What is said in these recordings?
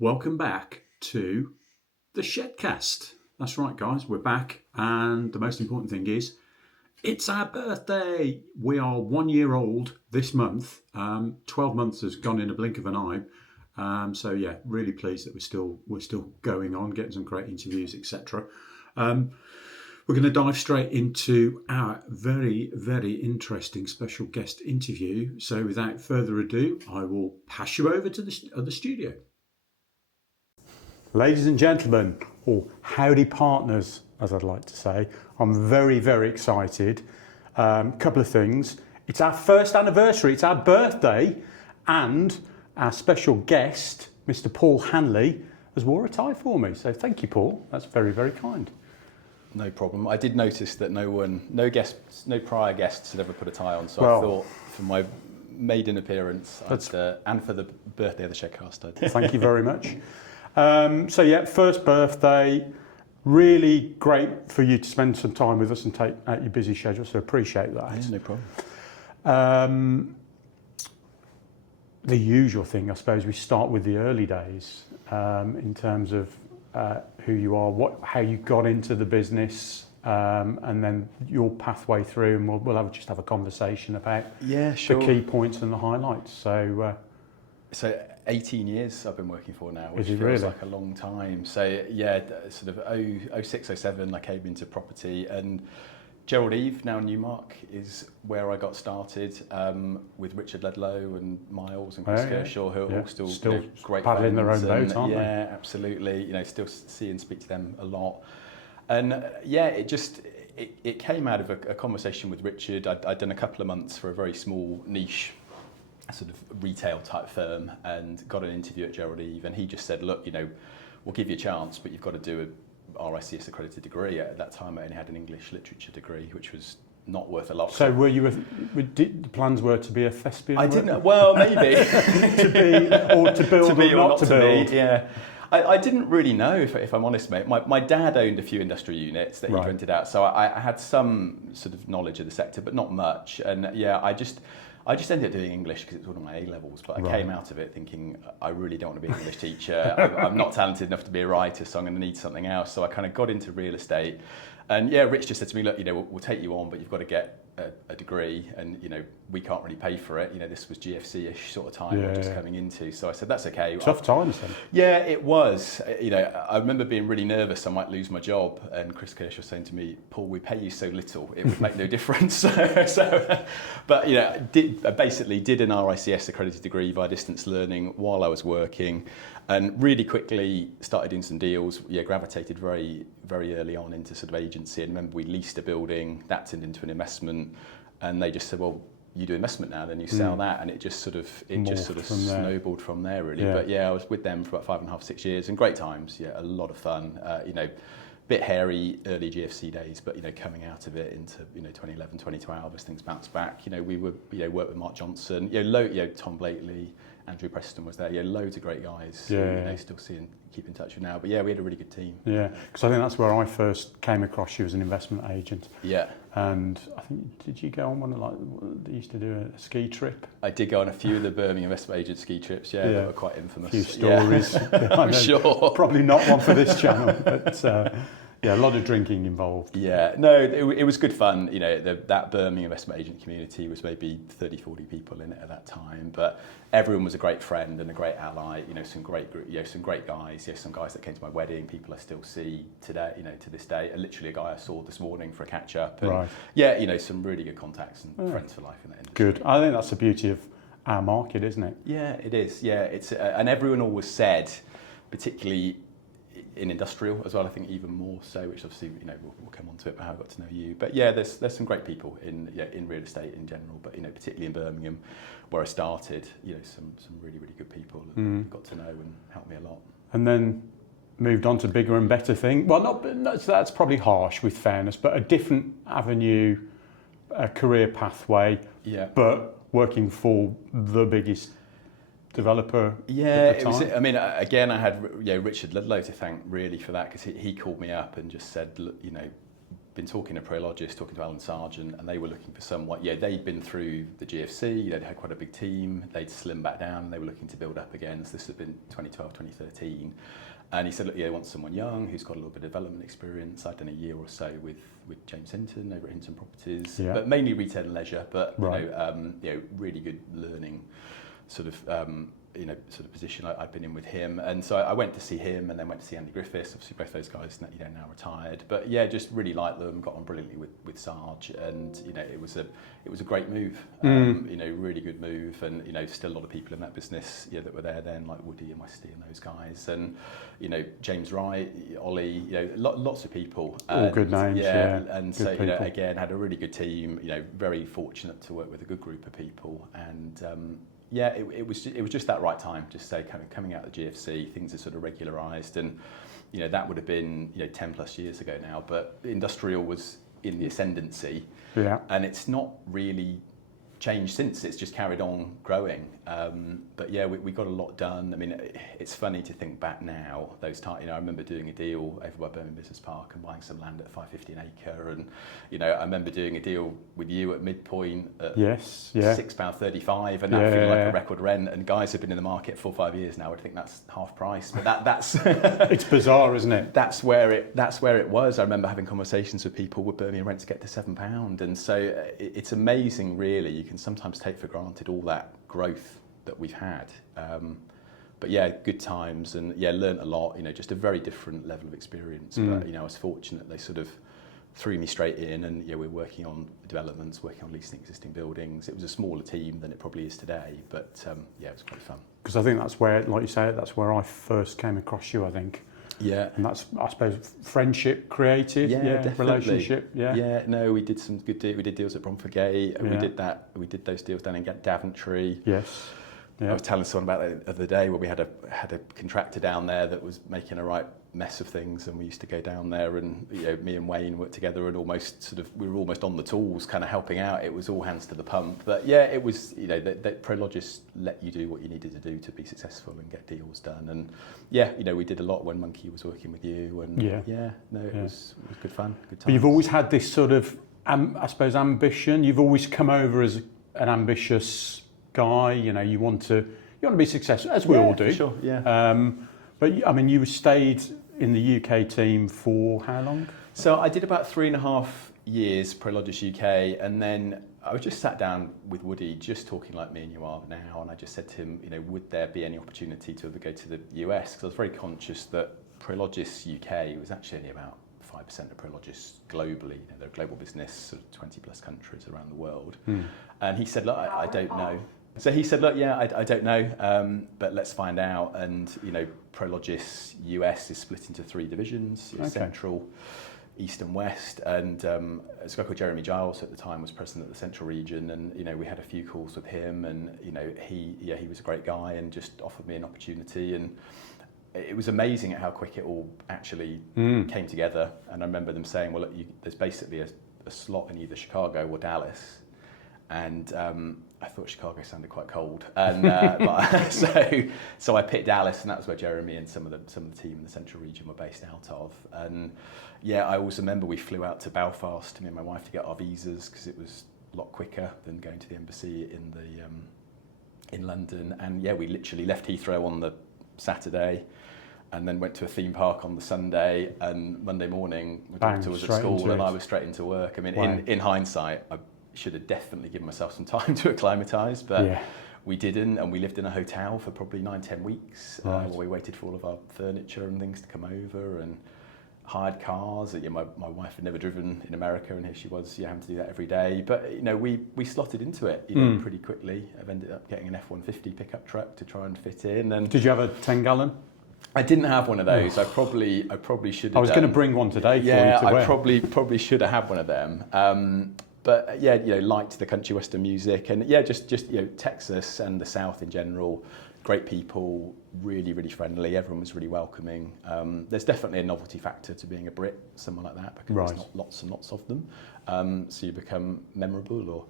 Welcome back to the Shedcast. That's right, guys, we're back, and the most important thing is it's our birthday. We are 1 year old this month. 12 months has gone in a blink of an eye. So yeah, really pleased that we're still going on, getting some great interviews, etc. We're going to dive straight into our very, very interesting special guest interview. So without further ado, I will pass you over to the other studio. Ladies and gentlemen, or howdy partners, as I'd like to say, I'm very, very excited. Couple of things. It's our first anniversary, it's our birthday, and our special guest, Mr. Paul Hanley, has wore a tie for me. So thank you, Paul. That's very, very kind. No problem. I did notice that no prior guests had ever put a tie on, so Well, I thought for my maiden appearance and for the birthday of the Shedcast, I did. Thank you very much. So yeah, first birthday, really great for you to spend some time with us and take out your busy schedule, so appreciate that. Yeah, no problem. The usual thing, I suppose, we start with the early days in terms of who you are, how you got into the business, and then your pathway through, and we'll just have a conversation about Yeah, sure. the key points and the highlights. So 18 years I've been working for now, which Is it feels really? like a long time. So yeah, sort of 06, 07 I came into property, and Gerald Eve, now Newmark, is where I got started with Richard Ledlow and Miles and Chris Kershaw, who are all still great paddling friends. their own boat, aren't they? Yeah, absolutely. Still see and speak to them a lot. And it came out of a conversation with Richard. I'd done a couple of months for a very small niche sort of retail type firm and got an interview at Gerald Eve, and he just said, look, we'll give you a chance, but you've got to do a RICS accredited degree. At that time I only had an English literature degree, which was not worth a lot. So the plans were to be a thespian? I didn't, well, maybe. to build to be or not to build. Be, yeah. I didn't really know, if I'm honest, mate. My dad owned a few industrial units that he rented out, so I had some sort of knowledge of the sector, but not much. And yeah, I just ended up doing English because it was one of my A-levels, but I came out of it thinking, I really don't want to be an English teacher. I'm not talented enough to be a writer, so I'm going to need something else. So I kind of got into real estate. And yeah, Rich just said to me, look, we'll take you on, but you've got to get a degree, and we can't really pay for it. This was GFC-ish sort of time we're just coming into. So I said, that's okay. Tough times then. Yeah, it was. I remember being really nervous I might lose my job, and Chris Kershaw saying to me, Paul, we pay you so little, it would make no difference. But I basically did an RICS accredited degree via distance learning while I was working, and really quickly started doing some deals. Gravitated very, very early on into sort of agency, and remember we leased a building that turned into an investment, and they just said, well, you do investment now, then you sell that, and it just sort of snowballed from there really. But yeah, I was with them for about 5.5, 6 years, and great times. Yeah, a lot of fun. Bit hairy early GFC days, but coming out of it into 2011, 2012 as things bounced back. We were worked with Mark Johnson, Tom Blakely, Andrew Preston was there. Loads of great guys. Still see and keep in touch with now. But yeah, we had a really good team. Yeah, because I think that's where I first came across you as an investment agent. Yeah. And I think, did you go on one of they used to do a ski trip? I did go on a few of the Birmingham investment agent ski trips. Yeah, that were quite infamous. A few stories. I'm sure. Probably not one for this channel, but a lot of drinking involved. Yeah, no, it was good fun. That Birmingham investment agent community was maybe 30, 40 people in it at that time, but everyone was a great friend and a great ally. Some great some great guys. Some guys that came to my wedding, people I still see today. To this day. Literally a guy I saw this morning for a catch up. And some really good contacts and friends for life in that industry. Good. I think that's the beauty of our market, isn't it? Yeah, it is. Yeah, it's and everyone always said, particularly in industrial as well, I think even more so, which obviously we'll come on to it, but how I got to know you. But yeah, there's some great people in real estate in general, but particularly in Birmingham where I started, some really, really good people that got to know and helped me a lot. And then moved on to bigger and better thing. Well, that's probably harsh with fairness, but a different avenue, a career pathway. Yeah. But working for the biggest developer. Yeah, it was. I mean, again, I had Richard Ledlow to thank really for that, because he called me up and just said, look, been talking to Prologis, talking to Alan Sargent, and they were looking for someone. Yeah, they'd been through the GFC. They had quite a big team. They'd slimmed back down. They were looking to build up again. So this had been 2012, 2013. And he said, look, yeah, they want someone young who's got a little bit of development experience. I'd done a year or so with James Hinton over at Hinton Properties, but mainly retail and leisure. But really good learning sort of position I'd been in with him. And so I went to see him, and then went to see Andy Griffiths. Obviously, both those guys now retired. But yeah, just really liked them. Got on brilliantly with Sarge, and it was a great move. Really good move, and still a lot of people in that business that were there then, like Woody and Westy and those guys, and James Wright, Ollie, lots of people. All good names. Yeah. And good so people. Again, had a really good team. Very fortunate to work with a good group of people, and. It was just that right time. Just say kind of coming out of the GFC, things are sort of regularised, and that would have been 10 plus years ago now. But industrial was in the ascendancy, and it's not really changed since. It's just carried on growing. But yeah, we got a lot done. I mean, it's funny to think back now. Those times, I remember doing a deal over by Birmingham Business Park and buying some land at £5.50 an acre, and I remember doing a deal with you at Midpoint at £6.35, and that feeling like a record rent. And guys have been in the market 4 or 5 years now. I think that's half price, but that's it's bizarre, isn't it? That's where it was. I remember having conversations with people with Birmingham rents get to £7, and so it's amazing, really. You can sometimes take for granted all that growth that we've had, but yeah, good times, and learnt a lot. Just a very different level of experience. But I was fortunate; they sort of threw me straight in, and we're working on developments, working on leasing existing buildings. It was a smaller team than it probably is today, but it was quite fun. Because I think that's where, like you say, that's where I first came across you. I think. Yeah, and that's, I suppose, friendship created, relationship, No, we did some good deals. We did deals at Bromford Gate, and we did those deals down in Daventry. Yes. Yeah. I was telling someone about that the other day, where we had a contractor down there that was making a right mess of things, and we used to go down there, and me and Wayne worked together, and we were almost on the tools, kind of helping out. It was all hands to the pump, but it was that Prologis let you do what you needed to do to be successful and get deals done, and we did a lot when Monkey was working with you, and it was good fun, good times. But you've always had this sort of I suppose ambition. You've always come over as an ambitious guy. You want to be successful, as we all do. Sure, but I mean, you stayed in the UK team for how long? So I did about 3.5 years Prologis UK, and then I was just sat down with Woody, just talking like me and you are now, and I just said to him, would there be any opportunity to ever go to the US? Because I was very conscious that Prologis UK was actually only about 5% of Prologis globally. They're a global business, sort of 20 plus countries around the world. And he said, look, I don't know. So he said, look, I don't know, but let's find out. And, Prologis US is split into 3 divisions, Central, East and West. And a guy called Jeremy Giles at the time was president of the Central region. And, we had a few calls with him, and, he was a great guy and just offered me an opportunity. And it was amazing at how quick it all actually came together. And I remember them saying, well, look, there's basically a slot in either Chicago or Dallas. And I thought Chicago sounded quite cold, and so I picked Dallas, and that was where Jeremy and some of the team in the Central region were based out of. And I always remember we flew out to Belfast, me and my wife, to get our visas, because it was a lot quicker than going to the embassy in London. And we literally left Heathrow on the Saturday, and then went to a theme park on the Sunday, and Monday morning my daughter was at school, and I was straight into work. I mean, in hindsight, I should have definitely given myself some time to acclimatise, but we didn't, and we lived in a hotel for probably 9-10 weeks while we waited for all of our furniture and things to come over, and hired cars. My wife had never driven in America, and here she was having to do that every day. But we slotted into it pretty quickly. I've ended up getting an F-150 pickup truck to try and fit in. And did you have a 10-gallon? I didn't have one of those. I probably should have. I was going to bring one today for you to wear. I probably should have had one of them. But liked the country western music, and just Texas and the South in general, great people, really, really friendly. Everyone was really welcoming. There's definitely a novelty factor to being a Brit, someone like that, because there's not lots and lots of them. So you become memorable or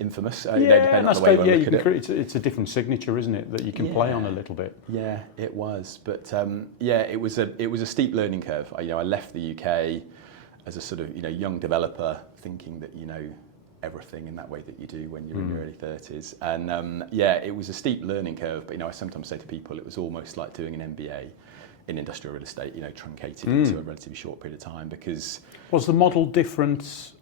infamous, depending on the way you look at it. It's a different signature, isn't it, that you can play on a little bit. Yeah, it was. But it was a steep learning curve. I left the UK. as a sort of young developer, thinking that you know everything in that way that you do when you're in your early 30s. And it was a steep learning curve, but I sometimes say to people it was almost like doing an MBA in industrial real estate, truncated into a relatively short period of time. Because was the model different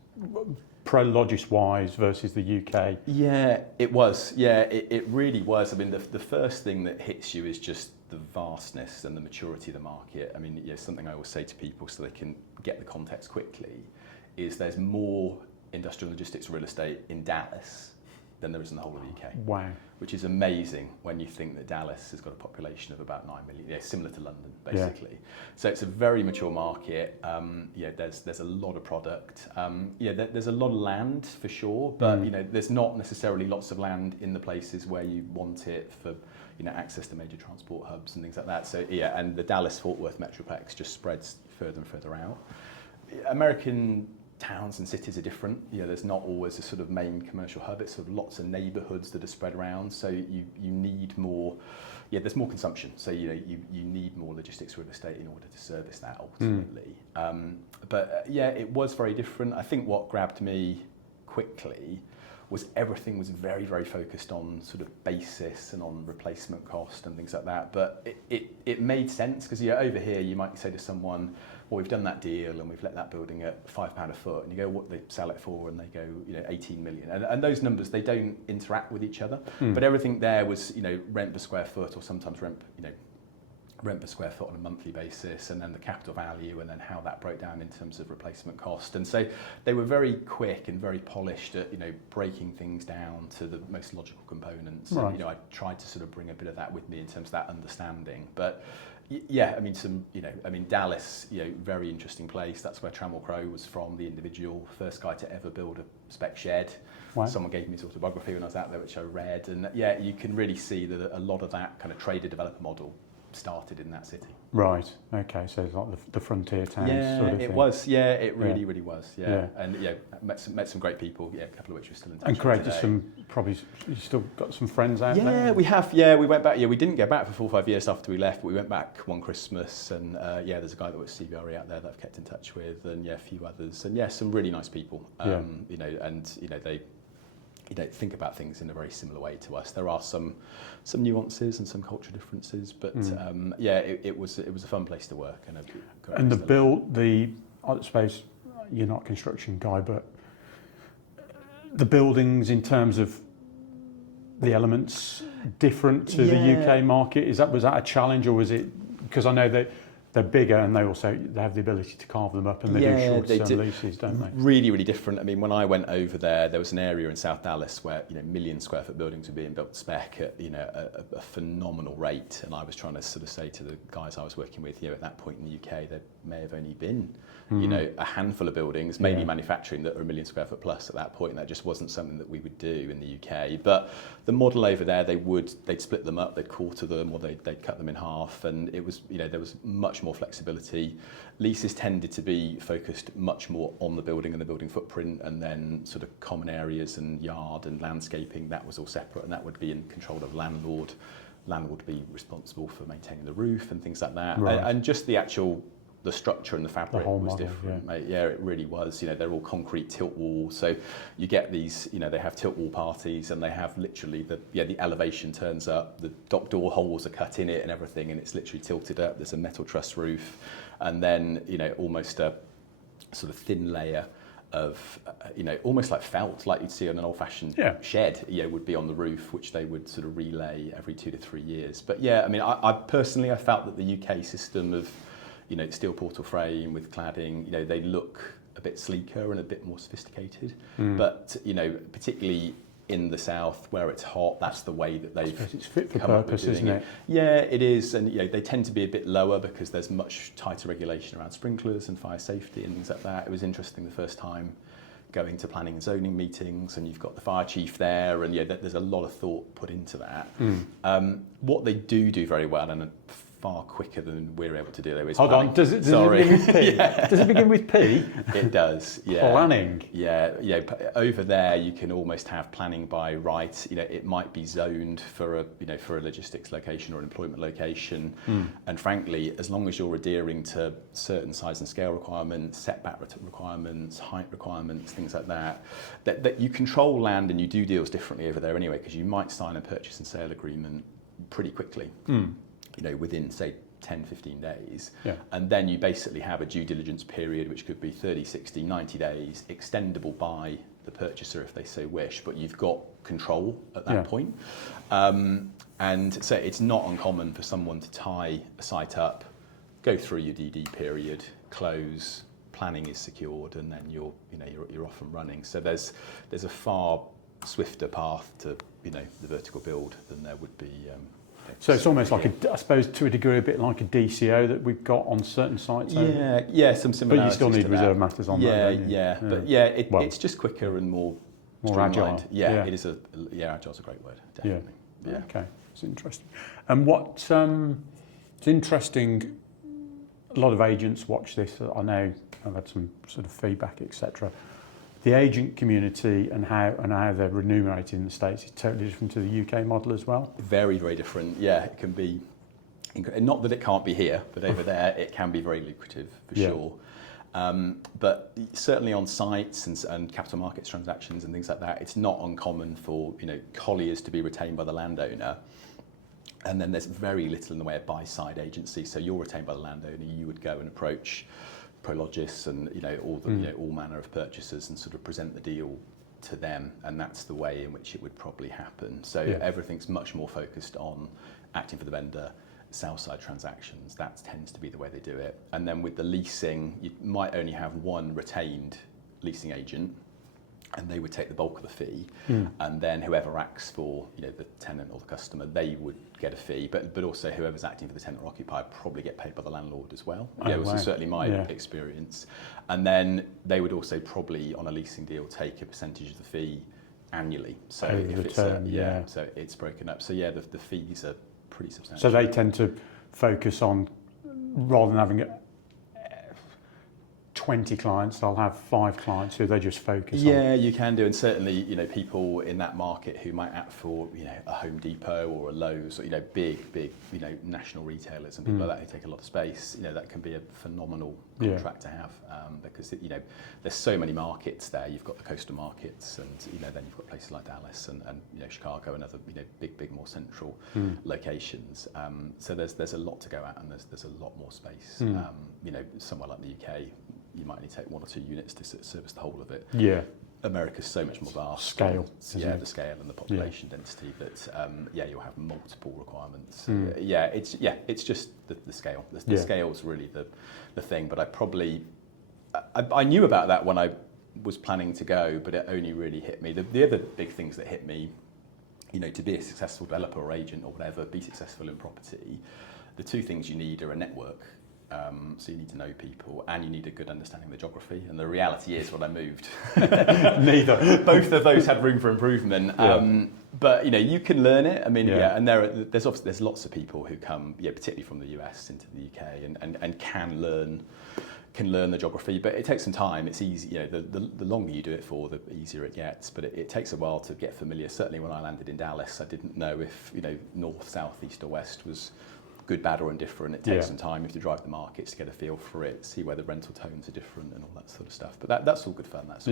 Prologis wise versus the UK? Yeah, it was. Yeah, it really was. I mean, the first thing that hits you is just the vastness and the maturity of the market. I mean, something I always say to people so they can get the context quickly is there's more industrial logistics real estate in Dallas than there is in the whole of the UK. Wow. Which is amazing when you think that Dallas has got a population of about 9 million, similar to London, basically. Yeah. So it's a very mature market. There's a lot of product. There's a lot of land for sure, but there's not necessarily lots of land in the places where you want it for access to major transport hubs and things like that. So and the Dallas-Fort Worth Metroplex just spreads further and further out. American towns and cities are different. There's not always a sort of main commercial hub. It's sort of lots of neighbourhoods that are spread around. So you need more. There's more consumption. So you need more logistics real estate in order to service that ultimately. It was very different. I think what grabbed me quickly was everything was very, very focused on sort of basis and on replacement cost and things like that. But it made sense because over here you might say to someone, well, we've done that deal and we've let that building at £5 a foot, and you go, what they sell it for, and they go, 18 million. And those numbers, they don't interact with each other. But everything there was, rent per square foot, or sometimes rent per square foot on a monthly basis, and then the capital value, and then how that broke down in terms of replacement cost. And so they were very quick and very polished at breaking things down to the most logical components. Right. And, I tried to sort of bring a bit of that with me in terms of that understanding. But Dallas, very interesting place. That's where Trammell Crowe was from, the individual, first guy to ever build a spec shed. Wow. Someone gave me his autobiography when I was out there, which I read. And you can really see that a lot of that kind of trader-developer model started in that city. Right. Okay. So it's like the frontier towns. Yeah, sort of it thing. was. Yeah, it really, really was. Yeah. And met some great people. Yeah, a couple of which we're still in touch. And created some. Probably you still got some friends out there. Yeah, we have. Yeah, we went back. Yeah, we didn't go back for 4 or 5 years after we left, but we went back one Christmas, and there's a guy that works at CBRE out there that I've kept in touch with, and a few others, and some really nice people. They think about things in a very similar way to us. There are some nuances and some cultural differences, but it was a fun place to work and I suppose you're not a construction guy, but the buildings in terms of the elements different to the UK market. Was that a challenge, or was it because I know that they're bigger and they have the ability to carve them up, and they do short-term leases, don't they? Really, really different. I mean, when I went over there was an area in South Dallas where million square foot buildings were being built spec at a phenomenal rate, and I was trying to sort of say to the guys I was working with, at that point in the UK, there may have only been a handful of buildings, maybe manufacturing, that are 1 million square foot plus at that point, and that just wasn't something that we would do in the UK. But the model over there, they'd split them up, they'd quarter them, or they'd cut them in half, and it was there was much more flexibility. Leases tended to be focused much more on the building and the building footprint, and then sort of common areas and yard and landscaping, that was all separate, and that would be in control of landlord. Landlord would be responsible for maintaining the roof and things like that. Right. And just the structure and the fabric was different. It really was. They're all concrete tilt walls, so you get these. They have tilt wall parties, and they have literally the elevation turns up, the dock door holes are cut in it and everything, and it's literally tilted up. There's a metal truss roof, and then almost a sort of thin layer of almost like felt, like you'd see on an old-fashioned shed, would be on the roof, which they would sort of relay every 2 to 3 years. But I personally felt that the UK system of steel portal frame with cladding, they look a bit sleeker and a bit more sophisticated. But, particularly in the south where it's hot, that's the way that it's fit for purpose, isn't it? Yeah, it is. And, they tend to be a bit lower because there's much tighter regulation around sprinklers and fire safety and things like that. It was interesting the first time going to planning and zoning meetings, and you've got the fire chief there, and there's a lot of thought put into that. What they do very well, and far quicker than we're able to do. Hold on, does it begin with P? Does it begin with P? It does, yeah. Planning. Yeah. Over there, you can almost have planning by right. It might be zoned for a logistics location or an employment location. And frankly, as long as you're adhering to certain size and scale requirements, setback requirements, height requirements, things like that you control land and you do deals differently over there anyway, because you might sign a purchase and sale agreement pretty quickly. Within, say, 10, 15 days. Yeah. And then you basically have a due diligence period, which could be 30, 60, 90 days, extendable by the purchaser if they so wish, but you've got control at that point. And so it's not uncommon for someone to tie a site up, go through your DD period, close, planning is secured, and then you're off and running. So there's a far swifter path to, the vertical build than there would be. So it's almost like, I suppose, to a degree, a bit like a DCO that we've got on certain sites. Some similarities. But you still need reserve matters on that, don't you? But it's just quicker and more agile. Yeah, it is agile's a great word, definitely. Yeah. Okay, it's interesting. And it's interesting. A lot of agents watch this. I know I've had some sort of feedback, etc. The agent community and how they're remunerated in the States is totally different to the UK model as well. Very, very different. Yeah, it can be. Not that it can't be here, but over there it can be very lucrative for sure. But certainly on sites and capital markets transactions and things like that, it's not uncommon for colliers to be retained by the landowner. And then there's very little in the way of buy-side agency. So you're retained by the landowner. You would go and approach Prologis and all manner of purchasers and sort of present the deal to them, and that's the way in which it would probably happen. So everything's much more focused on acting for the vendor, sell-side transactions. That tends to be the way they do it. And then with the leasing, you might only have one retained leasing agent, and they would take the bulk of the fee, and then whoever acts for the tenant or the customer, they would get a fee, but also whoever's acting for the tenant or occupier probably get paid by the landlord as well. Was certainly my experience. And then they would also probably on a leasing deal take a percentage of the fee annually. So if it's so it's broken up. So the fees are pretty substantial. So they tend to focus on, rather than having 20 clients, they'll have 5 clients who they just focus on. Yeah, you can do, and certainly people in that market who might act for a Home Depot or a Lowe's, or big national retailers and people like that who take a lot of space. That can be a phenomenal contract to have, because there's so many markets there. You've got the coastal markets, and then you've got places like Dallas and Chicago and other big more central locations. So there's a lot to go at, and there's a lot more space. Somewhere like the UK, you might only take 1 or 2 units to service the whole of it. Yeah. America's so much more vast. Scale. The scale and the population density that you'll have multiple requirements. It's just the scale. The scale's really the thing. But I knew about that when I was planning to go, but it only really hit me. The other big things that hit me, to be a successful developer or agent or whatever, be successful in property, the 2 things you need are a network. So you need to know people, and you need a good understanding of the geography. And the reality is, when I moved, neither. Both of those had room for improvement. But you can learn it. I mean, and there's lots of people who come, particularly from the US into the UK, and can learn the geography. But it takes some time. It's easy. The longer you do it for, the easier it gets. But it takes a while to get familiar. Certainly, when I landed in Dallas, I didn't know if north, south, east, or west was good, bad, or indifferent. It takes some time. You have to drive the markets to get a feel for it, see where the rental tones are different and all that sort of stuff. But that's all good fun. That's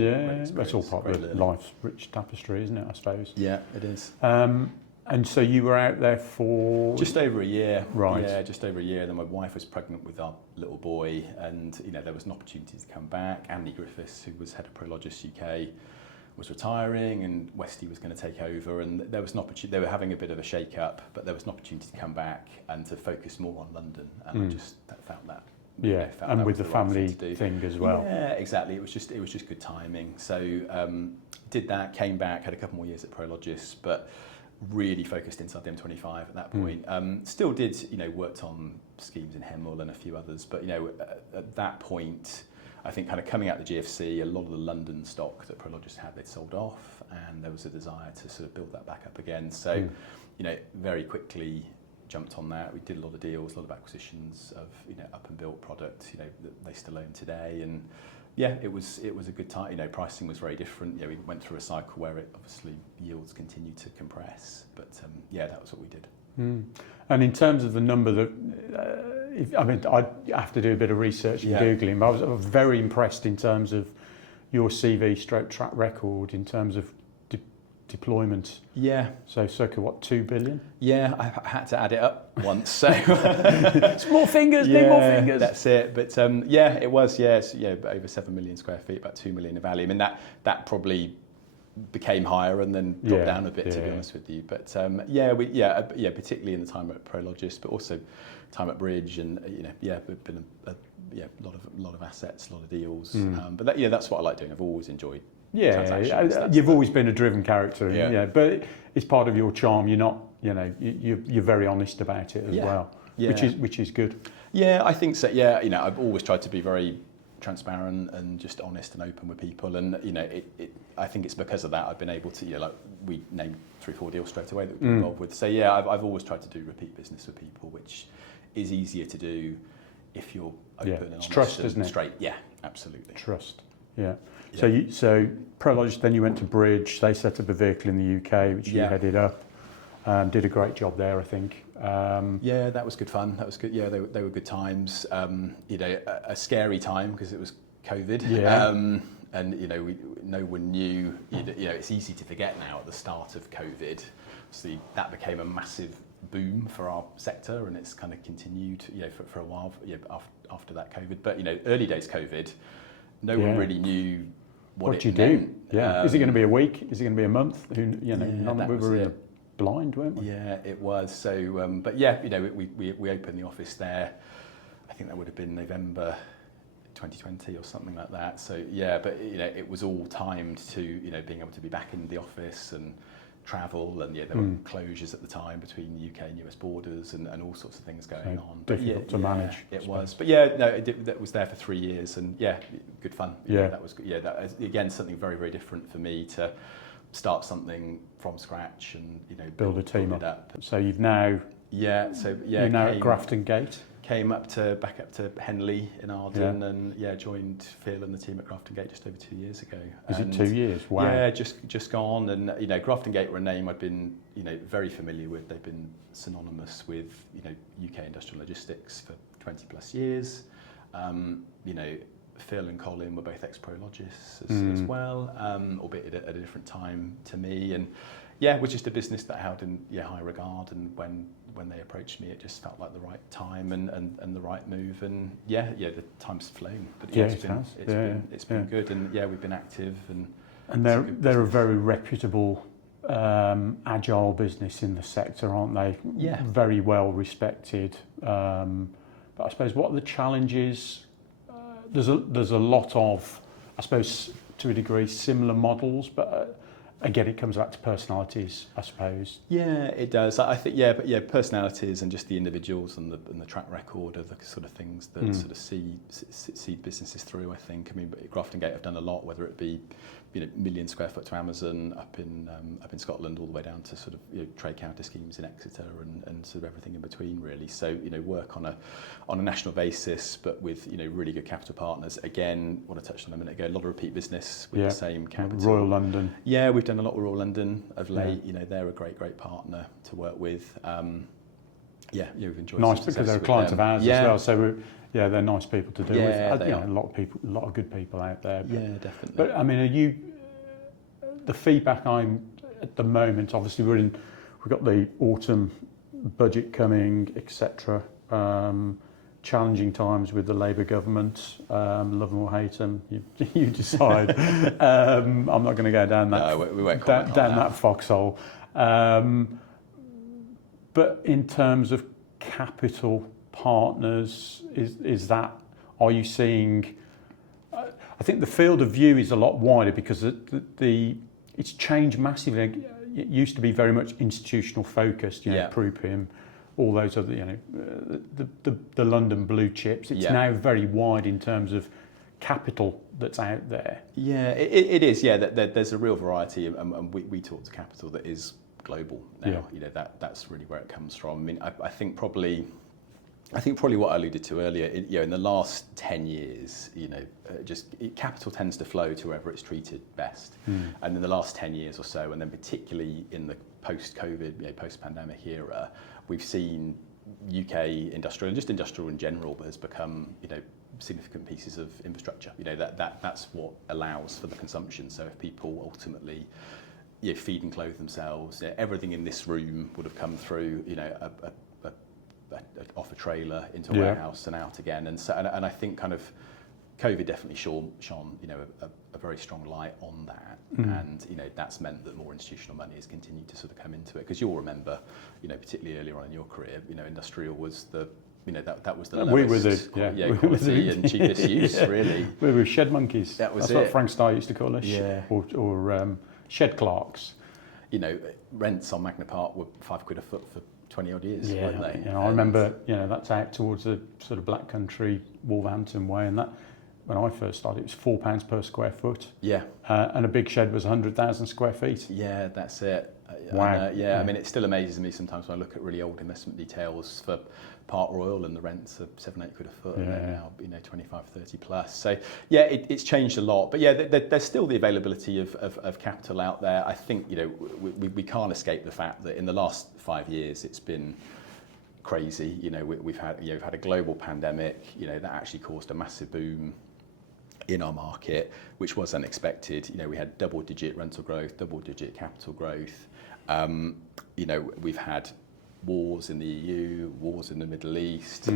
all part of life's rich tapestry, isn't it, I suppose? Yeah, it is. And so you were out there for... Just over a year. Right. Yeah, just over a year. Then my wife was pregnant with our little boy, and there was an opportunity to come back. Andy Griffiths, who was head of Prologis UK, was retiring, and Westy was going to take over, and there was an opportunity. They were having a bit of a shake-up, but there was an opportunity to come back and to focus more on London, and I just found that. And with the family thing as well. Yeah, exactly. It was just good timing. So did that, came back, had a couple more years at Prologis, but really focused inside the M25 at that point. Still did, worked on schemes in Hemel and a few others, but at that point, I think kind of coming out of the GFC, a lot of the London stock that Prologis had, they'd sold off, and there was a desire to sort of build that back up again. So, very quickly jumped on that. We did a lot of deals, a lot of acquisitions of up and built product that they still own today, and yeah, it was a good time. Pricing was very different. We went through a cycle where it obviously yields continued to compress, but that was what we did. And in terms of the number that, I have to do a bit of research and Googling, but I was very impressed in terms of your CV stroke track record in terms of deployment. Yeah. So circa what, 2 billion? Yeah, I had to add it up once. So more fingers, need more fingers. That's it. But it was. It's, over 7 million square feet, about 2 million of value. I mean, that probably became higher and then dropped down a bit, to be honest with you. But particularly in the time at Prologis, but also time at Bridge, and we've been a lot of assets, a lot of deals. But that's what I like doing. I've always enjoyed. You've always been a driven character, but it's part of your charm. You're not, you're very honest about it as well, which is good. Yeah, I think so. Yeah, I've always tried to be very transparent and just honest and open with people, and I think it's because of that I've been able to, we named 3-4 deals straight away that we've been involved with. So I've always tried to do repeat business with people, which is easier to do if you're open and honest, trust, and isn't it? Straight. Yeah, absolutely. Trust. Yeah. So Prologis, then you went to Bridge. They set up a vehicle in the UK, which you headed up. Did a great job there, I think. That was good fun. That was good. Yeah, they were good times. A scary time because it was COVID. Yeah. And no one knew. It's easy to forget now. At the start of COVID, obviously that became a massive boom for our sector, and it's kind of continued. For a while. After that COVID, but early days COVID. No one really knew what you meant. do. Yeah. Is it going to be a week? Is it going to be a month? We were in a blind, weren't we? Yeah, it was. So, we opened the office there. I think that would have been November 2020 or something like that. So, it was all timed to being able to be back in the office and travel, and there were closures at the time between the UK and US borders, and all sorts of things going on. Difficult to manage. It was, but that was there for 3 years, and good fun. That was good. That was, again, something very, very different for me to start something from scratch and build a team up. So you've now you're now at Grafton Gate. Came back up to Hanley in Arden, and joined Phil and the team at Grafton Gate just over 2 years ago. Is it 2 years? Wow. Yeah, just gone, and Grafton Gate were a name I'd been very familiar with. They've been synonymous with UK industrial logistics for 20 plus years. Phil and Colin were both ex-Prologis as well, albeit at a different time to me, and was just a business that I held in high regard, and when they approached me, it just felt like the right time and the right move, and the time's flown. But it's been good, and we've been active, and they're a very reputable, agile business in the sector, aren't they? Yeah, very well respected. But I suppose what are the challenges? There's a lot of, I suppose, to a degree, similar models, but. Again, it comes back to personalities, I suppose. Yeah, it does. I think, but personalities and just the individuals and the track record are the sort of things that sort of see businesses through. I think. I mean, Grafton Gate have done a lot, whether it be million square foot to Amazon up in Scotland, all the way down to sort of trade counter schemes in Exeter and sort of everything in between, really. So work on a national basis, but with really good capital partners. Again, what I touched on a minute ago, a lot of repeat business with the same capital. Royal London. Yeah, we've done a lot with Royal London of late. They're a great partner to work with. We've enjoyed. Nice, because they're a client of ours as well. So they're nice people to deal with. A lot of good people out there. But, definitely. But I mean, the feedback at the moment? Obviously, we've got the autumn budget coming, etc. Challenging times with the Labour government. Love them or hate them, you decide. I'm not going to go down that. No, we won't down that foxhole. But in terms of capital partners, are you seeing? I think the field of view is a lot wider because it's changed massively. It used to be very much institutional focused. Prupim, all those other, the London blue chips. It's now very wide in terms of capital that's out there. Yeah, it is. Yeah, there's a real variety, and we talk to capital that is global now. Yeah. You know, that's really where it comes from. I mean, I think probably what I alluded to earlier, in the last 10 years, capital tends to flow to wherever it's treated best. And in the last 10 years or so, and then particularly in the post-COVID, post-pandemic era, we've seen UK industrial, and just industrial in general, has become, significant pieces of infrastructure. That's what allows for the consumption. So if people ultimately feed and clothe themselves, everything in this room would have come through, off a trailer into a warehouse and out again. And so, and I think kind of COVID definitely shone a very strong light on that. And that's meant that more institutional money has continued to sort of come into it, because you'll remember, particularly earlier on in your career, industrial was the that was the lowest, we were the quality and cheapest use, really. We were shed monkeys. That's what Frank Starr used to call us. Or shed clerks. Rents on Magna Park were £5 a foot for 20 odd years, weren't they? I remember, that's out towards the sort of Black Country, Wolverhampton way, and that when I first started, it was £4 per square foot. Yeah. And a big shed was 100,000 square feet. Yeah, that's it. Wow. I mean, it still amazes me sometimes when I look at really old investment details for Park Royal, and the rents are £7-8 a foot, and they're now 25-30 plus. So it's changed a lot, but there's still the availability of capital out there. I think we can't escape the fact that in the last 5 years it's been crazy. We've had a global pandemic. That actually caused a massive boom in our market, which was unexpected. We had double-digit rental growth, double-digit capital growth. We've had wars in the EU, wars in the Middle East,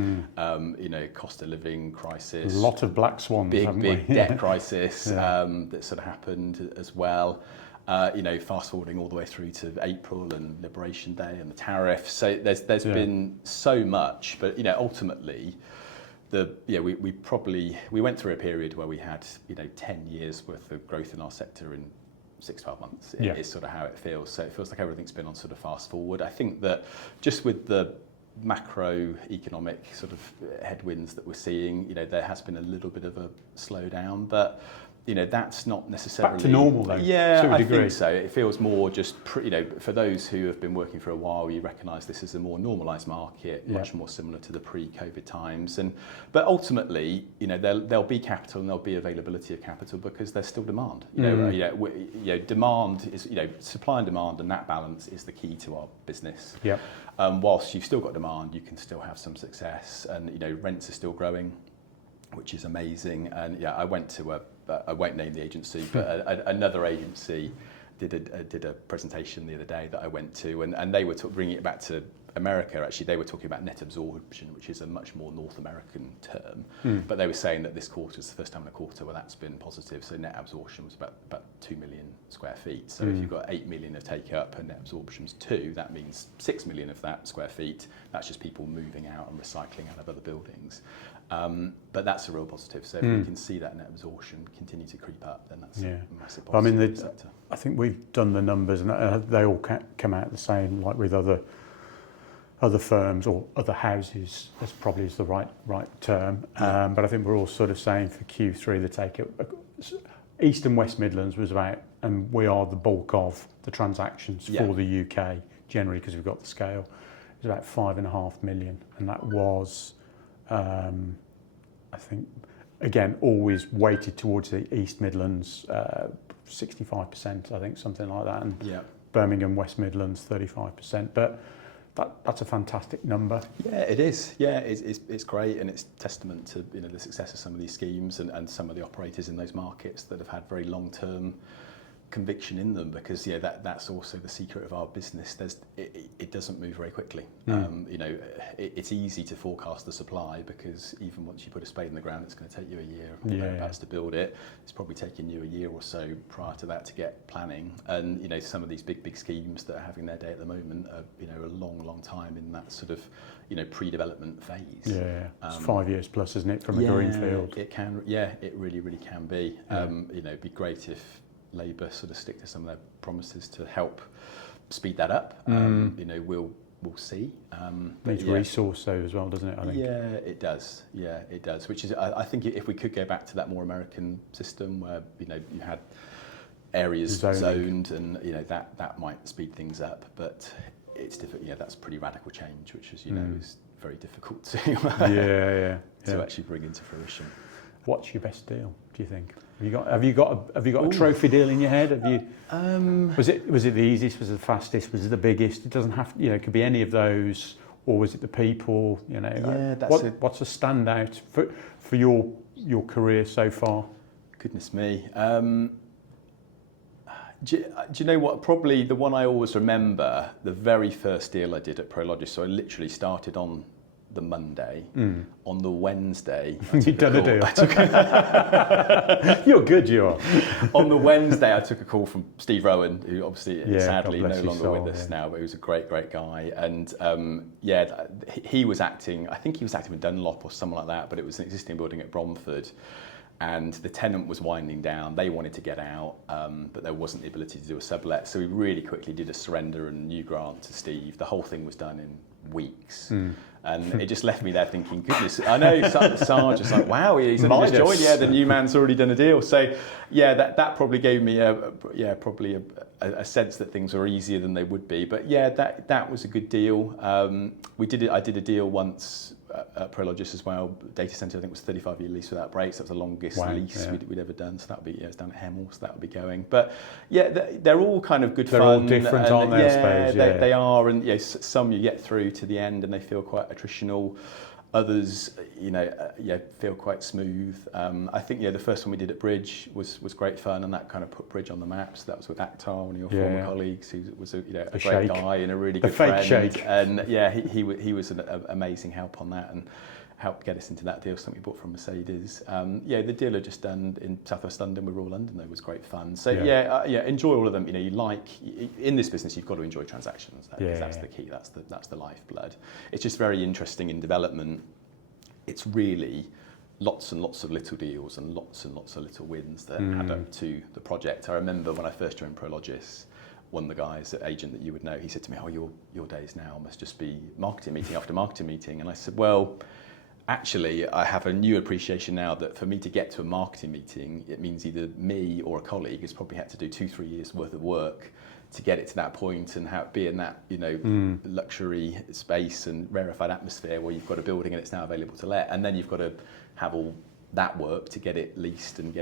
cost of living crisis. A lot of black swans, big debt crisis that sort of happened as well. Fast forwarding all the way through to April and Liberation Day and the tariffs. So there's been so much, but ultimately, we went through a period where we had 10 years worth of growth in our sector in 6-12 months. Is sort of how it feels. So it feels like everything's been on sort of fast forward. I think that just with the macroeconomic sort of headwinds that we're seeing, there has been a little bit of a slowdown, but that's not necessarily back to normal though. Yeah, to a degree. I think so. It feels more just for those who have been working for a while, you recognise this is a more normalised market, much more similar to the pre-COVID times. But ultimately, there'll be capital and there'll be availability of capital because there's still demand. Demand is supply and demand, and that balance is the key to our business. Yeah. Whilst you've still got demand, you can still have some success, and rents are still growing, which is amazing. And I went to I won't name the agency, but another agency did a presentation the other day that I went to, and they were bringing it back to America. Actually, they were talking about net absorption, which is a much more North American term. But they were saying that this quarter is the first time in a quarter where that's been positive. So net absorption was about 2 million square feet. So if you've got 8 million of take up and net absorption's 2, that means 6 million of that square feet. That's just people moving out and recycling out of other buildings. But that's a real positive. So if we can see that net absorption continue to creep up, then that's a massive positive for the sector. I think we've done the numbers, and they all come out the same, like with other firms or other houses, as probably is the right term. But I think we're all sort of saying for Q3 the take-up, East and West Midlands was about, and we are the bulk of the transactions for the UK generally because we've got the scale. It was about 5.5 million, and that was, I think, again, always weighted towards the East Midlands, 65%, I think, something like that, and Birmingham, West Midlands, 35%. But that's a fantastic number. Yeah, it is. Yeah, it's great, and it's testament to the success of some of these schemes and some of the operators in those markets that have had very long-term conviction in them, because that's also the secret of our business. It doesn't move very quickly. It's easy to forecast the supply, because even once you put a spade in the ground, it's going to take you a year or thereabouts to build it. It's probably taking you a year or so prior to that to get planning. And some of these big schemes that are having their day at the moment are a long time in that sort of pre-development phase. Yeah, it's 5 years plus, isn't it, from a greenfield? It can. Yeah, it really can be. It'd be great if Labour sort of stick to some of their promises to help speed that up. We'll see. Needs resource though as well, doesn't it? I think. Yeah, it does. Yeah, it does. Which is, I think, if we could go back to that more American system where you had areas zoned, and that might speed things up, but it's difficult. Yeah, that's pretty radical change, which is is very difficult to to actually bring into fruition. What's your best deal, do you think? Have you got a trophy deal in your head? Have you? Was it the easiest? Was it the fastest? Was it the biggest? It doesn't have. It could be any of those, or was it the people? What's a standout for your career so far? Goodness me. Do you know what? Probably the one I always remember, the very first deal I did at Prologis. So I literally started on the Monday. On the Wednesday, you've done a deal. You're good, you are. On the Wednesday, I took a call from Steve Rowan, who obviously sadly no longer with us now, but he was a great guy. And he was acting. I think he was acting with Dunlop or something like that. But it was an existing building at Bromford. And the tenant was winding down. They wanted to get out, but there wasn't the ability to do a sublet. So we really quickly did a surrender and new grant to Steve. The whole thing was done in weeks. And it just left me there thinking, goodness, I know Sarge is like, wow, he's only just joined. Yeah, the new man's already done a deal. So yeah, that probably gave me a sense that things were easier than they would be. But yeah, that was a good deal. I did a deal once at Prologis as well. Data centre, I think, was 35-year lease without breaks. That was the longest lease we'd ever done. So that would be, it's down at Hemel, so that would be going. But yeah, they're all kind of good fun. They're all different, aren't they, I suppose? Yeah, they are. And some you get through to the end and they feel quite attritional. Others, feel quite smooth. I think the first one we did at Bridge was great fun, and that kind of put Bridge on the map. So that was with Akhtar, one of your former colleagues, who was a great guy and a really good friend. Shake. And he was an amazing help on that and helped get us into that deal. Something we bought from Mercedes. The deal I just done in South West London with Royal London, though, was great fun. So enjoy all of them. In this business, you've got to enjoy transactions. That's the key. That's the lifeblood. It's just very interesting in development. It's really lots and lots of little deals and lots of little wins that add up to the project. I remember when I first joined Prologis, one of the guys, the agent that you would know, he said to me, your days now must just be marketing meeting after marketing meeting. And I said, well, actually, I have a new appreciation now that for me to get to a marketing meeting, it means either me or a colleague has probably had to do 2-3 years worth of work to get it to that point and be in that luxury space and rarefied atmosphere where you've got a building and it's now available to let, and then you've got to have all that work to get it leased and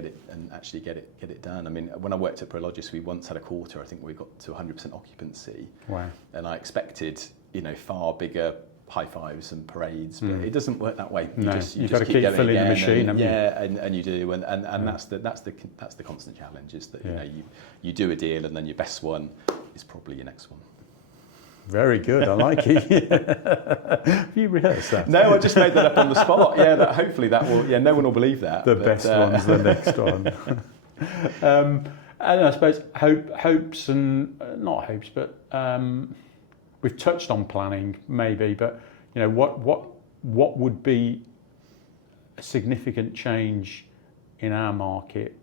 actually get it done. I mean, when I worked at Prologis, we once had a quarter. I think we got to 100% occupancy. Wow! And I expected far bigger high fives and parades, but it doesn't work that way. You've got to keep filling the machine, and you do, and that's the constant challenge, is that you do a deal and then your best one is probably your next one. Very good, I like it. Have you rehearsed that? No, I just made that up on the spot. Yeah, hopefully that will. Yeah, no one will believe that. Best one's the next one. And I suppose hopes and not hopes, but. We've touched on planning, maybe, but what would be a significant change in our market,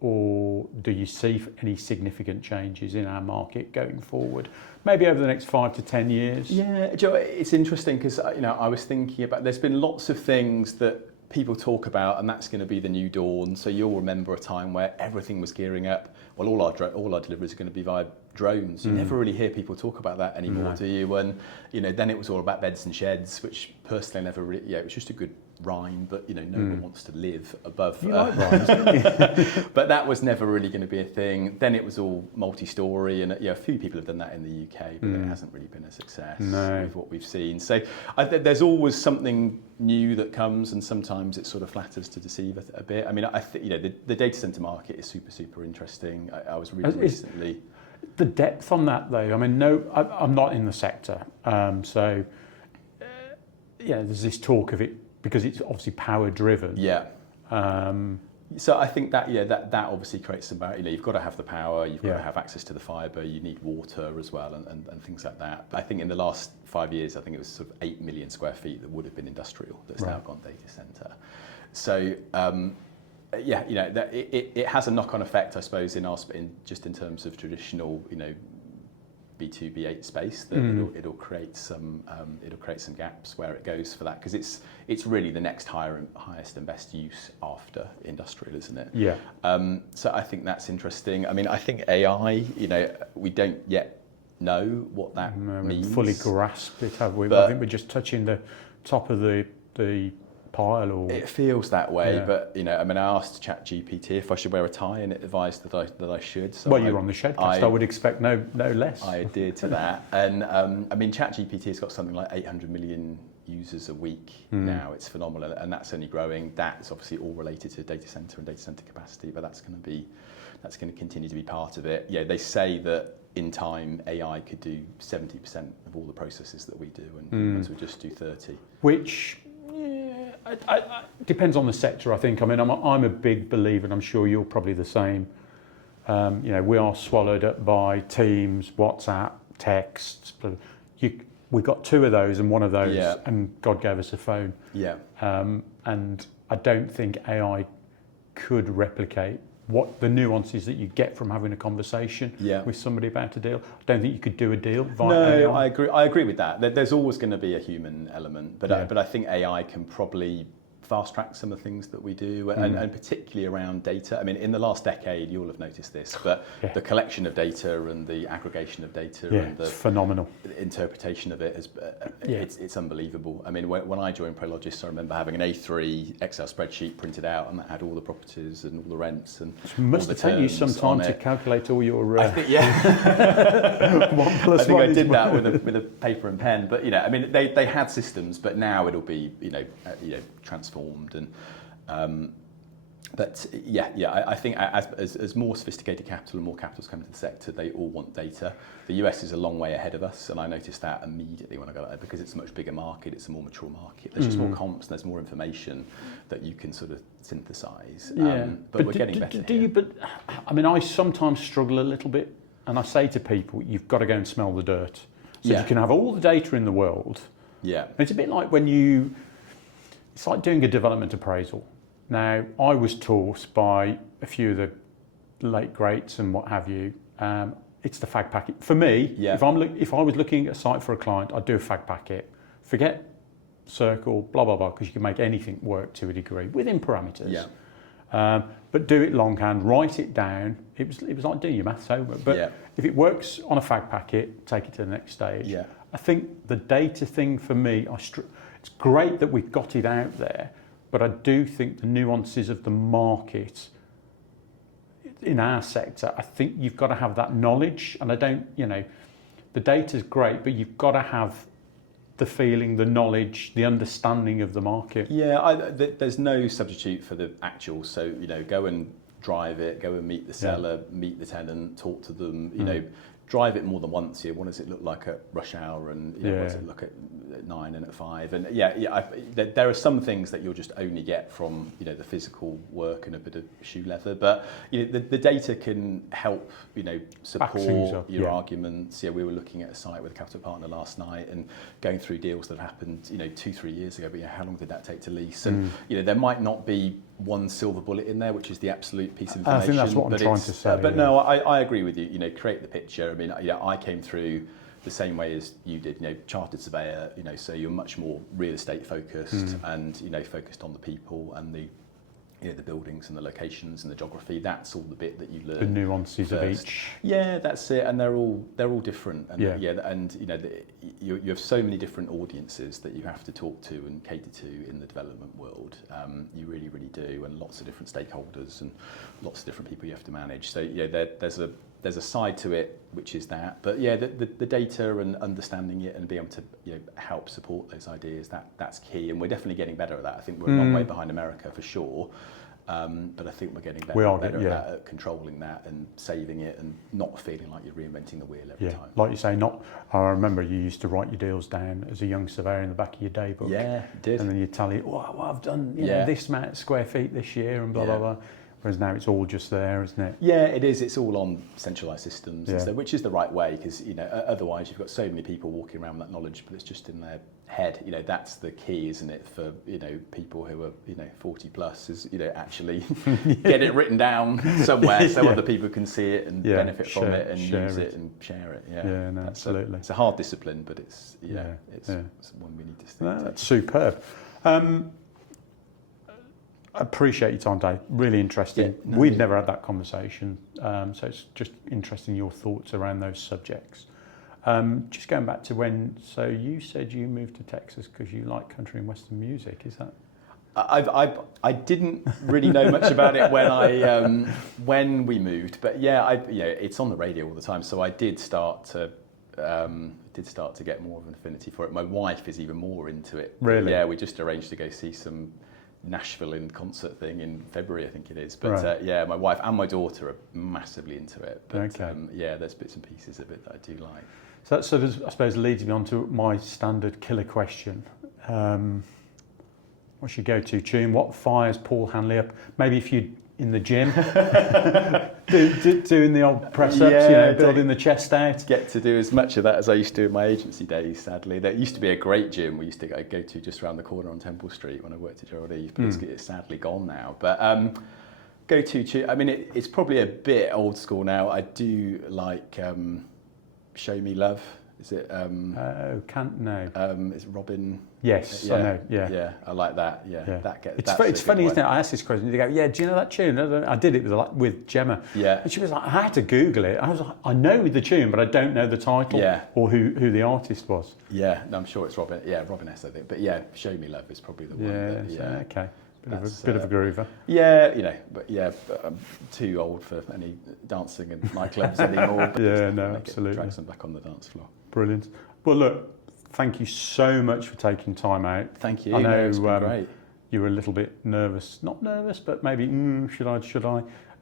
or do you see any significant changes in our market going forward? Maybe over the next 5 to 10 years. Yeah, Joe, it's interesting because I was thinking about. There's been lots of things that people talk about, and that's going to be the new dawn. So you'll remember a time where everything was gearing up. Well, all our deliveries are going to be via drones. You never really hear people talk about that anymore, do you? And then it was all about beds and sheds, which personally I never really. It was just a good rhyme, but no one wants to live above. You like rhymes, don't you? But that was never really going to be a thing. Then it was all multi-story, and a few people have done that in the UK, but it hasn't really been a success with what we've seen. So there's always something new that comes, and sometimes it sort of flatters to deceive a bit. I mean, I think the data center market is super interesting. I was reading recently. The depth on that, though. I mean, I'm not in the sector, so there's this talk of it because it's obviously power driven. Yeah. So I think that that obviously creates some barrier. You've got to have the power, you've got to have access to the fibre, you need water as well, and things like that. But I think in the last 5 years, I think it was sort of 8 million square feet that would have been industrial that's now gone data centre. So it has a knock-on effect, I suppose, in terms of traditional, B2B8 space that it'll create some gaps where it goes for that, because it's really the next highest and best use after industrial, isn't it? Yeah. So I think that's interesting. I mean, I think AI, we don't yet know what that means. Fully grasp it, have we? But I think we're just touching the top of the pile. Or it feels that way, Yeah. but I mean, I asked ChatGPT if I should wear a tie, and it advised that I should. So well, you're on the Shedcast. I would expect no less. I adhered to that, and I mean, ChatGPT has got something like 800 million users a week now. It's phenomenal, and that's only growing. That's obviously all related to data center and data center capacity, but that's going to continue to be part of it. Yeah, they say that in time AI could do 70% of all the processes that we do, and humans would just do 30. Which depends on the sector, I think. I mean, I'm a big believer, and I'm sure you're probably the same. We are swallowed up by Teams, WhatsApp, texts. We got two of those and one of those, and God gave us a phone. Yeah. And I don't think AI could replicate what the nuances that you get from having a conversation with somebody about a deal. I don't think you could do a deal via AI. I agree with that. There's always going to be a human element, but I think AI can probably fast track some of the things that we do, and particularly around data. I mean, in the last decade, you'll have noticed this, but the collection of data and the aggregation of data and the it's phenomenal interpretation of it is it's unbelievable. I mean, when I joined Prologis, I remember having an A3 Excel spreadsheet printed out, and that had all the properties and all the rents and it must have taken you some time to calculate all your. I think, 1 plus I think 1 I did is that with a paper and pen, but I mean, they had systems, but now it'll be transformed, and I think as more sophisticated capital and more capitals come into the sector, they all want data. The US is a long way ahead of us, and I noticed that immediately when I got there, because it's a much bigger market, it's a more mature market. There's just more comps, and there's more information that you can sort of synthesize. But we're getting better. But I mean, I sometimes struggle a little bit, and I say to people, you've got to go and smell the dirt. So you can have all the data in the world. Yeah. And it's a bit like it's like doing a development appraisal. Now, I was taught by a few of the late greats and what have you. It's the fag packet. For me, if I was looking at a site for a client, I'd do a fag packet. Forget circle, blah, blah, blah, because you can make anything work to a degree within parameters. Yeah. But do it longhand, write it down. It was like doing your maths homework. But if it works on a fag packet, take it to the next stage. Yeah. I think the data thing for me, it's great that we've got it out there, but I do think the nuances of the market in our sector, I think you've got to have that knowledge. And the data's great, but you've got to have the feeling, the knowledge, the understanding of the market. Yeah, there's no substitute for the actual. So, go and drive it, go and meet the seller, meet the tenant, talk to them, drive it more than once. What does it look like at rush hour, and what does it look at 9 and at 5? And there are some things that you'll just only get from the physical work and a bit of shoe leather. But the data can help support your arguments. We were looking at a site with a capital partner last night and going through deals that happened 2-3 years ago. But how long did that take to lease? And there might not be one silver bullet in there, which is the absolute piece of information. I think that's what I'm trying to say. But no, I agree with you. Create the picture. I mean, I came through the same way as you did, chartered surveyor, so you're much more real estate focused and, focused on the people and the buildings and the locations and the geography. That's all the bit that you learn. The nuances first. of each. Yeah, that's it. And they're all different. And you have so many different audiences that you have to talk to and cater to in the development world. You really, really do. And lots of different stakeholders and lots of different people you have to manage. So there's a side to it, which is that. But the data and understanding it and being able to help support those ideas, that's key. And we're definitely getting better at that. I think we're a long way behind America for sure. But I think we're getting better at controlling that and saving it and not feeling like you're reinventing the wheel every time. Like you say, I remember you used to write your deals down as a young surveyor in the back of your day book. Yeah, did. And then you'd tally, I've done this amount of square feet this year and blah, blah, blah. Whereas now it's all just there, isn't it? Yeah, it is. It's all on centralised systems, Yeah. so, which is the right way, because otherwise you've got so many people walking around with that knowledge, but it's just in their head. That's the key, isn't it, for people who are 40 plus, is actually get it written down somewhere so other people can see it and benefit from it and use it and share it. Yeah, no, absolutely. It's a hard discipline, but it's one we need to stick to. That's superb. I appreciate your time, Dave. Really interesting. We've never had that conversation, so it's just interesting your thoughts around those subjects. Just going back to so you said you moved to Texas because you like country and western music. Is that? I didn't really know much about it when we moved, but it's on the radio all the time. So I did start to get more of an affinity for it. My wife is even more into it. Really? Yeah, we just arranged to go see some Nashville in concert thing in February, I think it is. But right. my wife and my daughter are massively into it. But okay. There's bits and pieces of it that I do like. So that sort of, I suppose, leads me on to my standard killer question. What's your go-to tune? What fires Paul Hanley up? Maybe if you're in the gym, doing the old press-ups, building the chest out. Get to do as much of that as I used to in my agency days, sadly. There used to be a great gym we used to go to just around the corner on Temple Street when I worked at Gerald Eve, but it's sadly gone now. But go-to tune, I mean, it's probably a bit old school now. I do like Show Me Love. Is it? It's Robin. Yes, I know. Yeah, yeah, I like that. Yeah. It's funny, isn't it? I asked this question. They go, "Yeah, do you know that tune?" I did it with Gemma. Yeah, and she was like, "I had to Google it." I was like, "I know the tune, but I don't know the title or who the artist was." Yeah, no, I'm sure it's Robin. Yeah, Robin S. I think. But Show Me Love is probably the one. Okay. Bit of a groover. But I'm too old for any dancing in nightclubs anymore. But absolutely. Drag them back on the dance floor. Brilliant. Well, look, thank you so much for taking time out. Thank you. I know it's been great. You were a little bit nervous. Not nervous, but maybe, should I?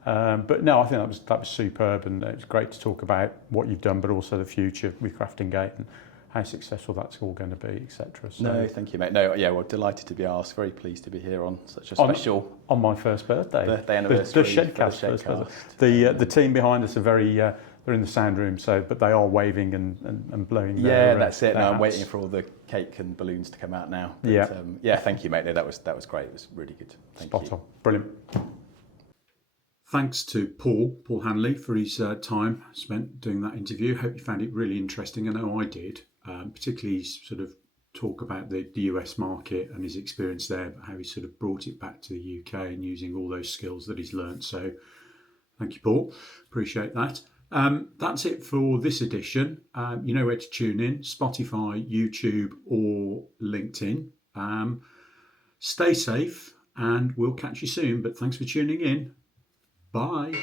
But no, I think that was superb, and it's great to talk about what you've done, but also the future with Grafton Gate and how successful that's all going to be, etc. So, no, thank you, mate. No, well, delighted to be asked. Very pleased to be here on such a special on my first birthday anniversary. The Shedcast. The team behind us are very. They're in the sound room, but they are waving and blowing. That's it. No, I'm hats. waiting for all the cake and balloons to come out now. But, thank you, mate. No, that was great. It was really good. Thank you. Spot on. Brilliant. Thanks to Paul Hanley, for his time spent doing that interview. Hope you found it really interesting. I know I did, particularly his sort of talk about the US market and his experience there, but how he sort of brought it back to the UK and using all those skills that he's learnt. So thank you, Paul. Appreciate that. That's it for this edition. You know where to tune in: Spotify, YouTube, or LinkedIn. Stay safe, and we'll catch you soon. But thanks for tuning in. Bye.